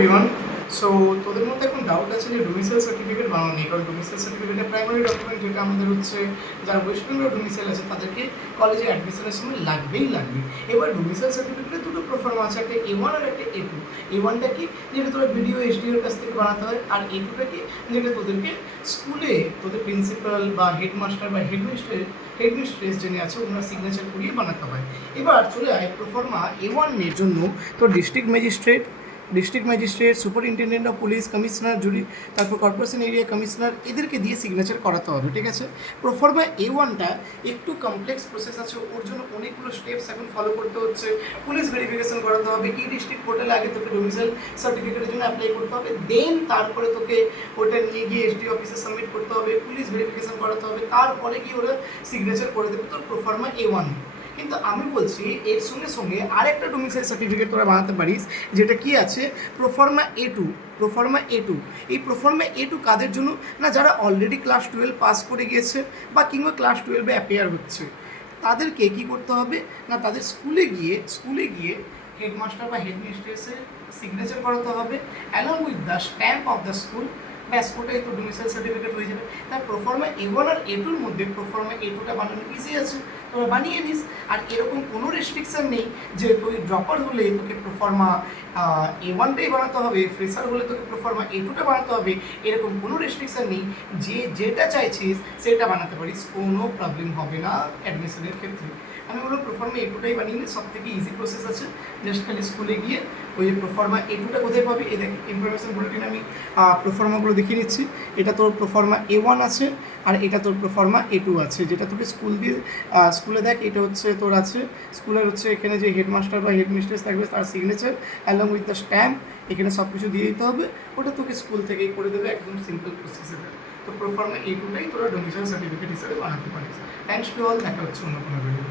Everyone. So তোদের মধ্যে এখন ডাউট আছে যে ডোমিসাইল সার্টিফিকেট বানানো নেই, কারণ ডোমিসাইল সার্টিফিকেটের প্রাইমারি ডকুমেন্ট যেটা আমাদের হচ্ছে যারা ওয়েস্ট বেঙ্গল ডোমিসাইল আছে তাদেরকে কলেজে অ্যাডমিশনের সময় লাগবেই লাগবে। এবার ডোমিসাইল সার্টিফিকেটের দুটো প্রফর্মা আছে, একটা A1 আর একটা A2। A1টা কি, যেটা তোরা ভিডিও এসডিওর কাছ থেকে বানাতে হয়, আর A2টা কি, যেটা তোদেরকে স্কুলে তোদের প্রিন্সিপাল বা হেডমাস্টার বা হেডমিস্ট্রেস যিনি আছে ওনার সিগনেচার করিয়ে বানাতে হয়। এবার চলে আয় প্রফর্মা A1 এর জন্য তো district magistrate, superintendent of police, commissioner, jury, তারপর কর্পোরেশন এরিয়া কমিশনার, এদেরকে দিয়ে সিগনেচার করাতে হবে, ঠিক আছে। প্রোফর্মা A1টা একটু কমপ্লেক্স প্রসেস আছে, ওর জন্য অনেকগুলো স্টেপস এখন ফলো করতে হচ্ছে। পুলিশ ভেরিফিকেশন করাতে হবে, ই ডিস্ট্রিক্ট পোর্টালে আগে তোকে ডোমিসাইল সার্টিফিকেটের জন্য অ্যাপ্লাই করতে হবে, দেন তারপরে তোকে ওটা নিয়ে গিয়ে এসডি অফিসে সাবমিট করতে হবে, পুলিশ ভেরিফিকেশন করাতে হবে, তারপরে গিয়ে ওরা সিগনেচার করে দেবে তোর প্রোফর্মা A1। কিন্তু আমি বলছি এর সঙ্গে সঙ্গে আরেকটা ডোমিসাইল সার্টিফিকেট তোরা বানাতে পারিস, যেটা কি আছে প্রোফর্মা A2। এই প্রোফর্মা A2 কাদের জন্য না, যারা অলরেডি ক্লাস 12 পাস করে গিয়েছে বা কিংবা ক্লাস 12-এ অ্যাপিয়ার হচ্ছে, তাদেরকে কী করতে হবে না, তাদের স্কুলে গিয়ে হেডমাস্টার বা হেডমিস্ট্রেসের সিগনেচার করাতে হবে along with the stamp of the school. ব্যাস, ওটাই তো ডোমিসাইল সার্টিফিকেট হয়ে যাবে। তার প্রোফর্মা A1 আর A2-র মধ্যে প্রোফর্মা A2টা বানানো ইজি আছে, তোরা বানিয়ে নিস। আর এরকম কোনো রেস্ট্রিকশান নেই যে তুই ড্রপার হলে তোকে প্রোফর্মা A1টাই বানাতে হবে, ফ্রেশার হলে তোকে প্রোফর্মা A2টা বানাতে হবে, এরকম কোনো রেস্ট্রিকশান নেই। যেটা চাইছিস সেটা বানাতে পারিস, কোনো প্রবলেম হবে না অ্যাডমিশনের ক্ষেত্রে। আমি বলবো প্রোফর্মা A2টাই বানিয়ে নিই, সব থেকে ইজি প্রসেস আছে। জাস্ট খালি স্কুলে গিয়ে ওই যে প্রোফর্মা A2টা কোথায় পাবি, এই দেখ ইনফরমেশন বুলেটিন আমি প্রোফর্মাগুলো দেখিয়ে নিচ্ছি। এটা তোর প্রোফর্মা A1 আছে, আর এটা তোর প্রোফর্মা A2 আছে, যেটা তোকে স্কুলে দেখ। এটা হচ্ছে তোর আছে স্কুলের হচ্ছে এখানে যে হেডমাস্টার বা হেডমিস্ট্রেস থাকবে তার signature along with the stamp, এখানে সব কিছু দিয়ে দিতে হবে। ওটা তোকে স্কুল থেকেই করে দেবে, একদম সিম্পল প্রসেসে। তো প্রোফর্মা A2টাই তোরা ডোমিসাইল সার্টিফিকেট হিসেবে বানাতে পারিস। থ্যাঙ্কস টু অল, দেখা হচ্ছে অন্য কোনো ভিডিও।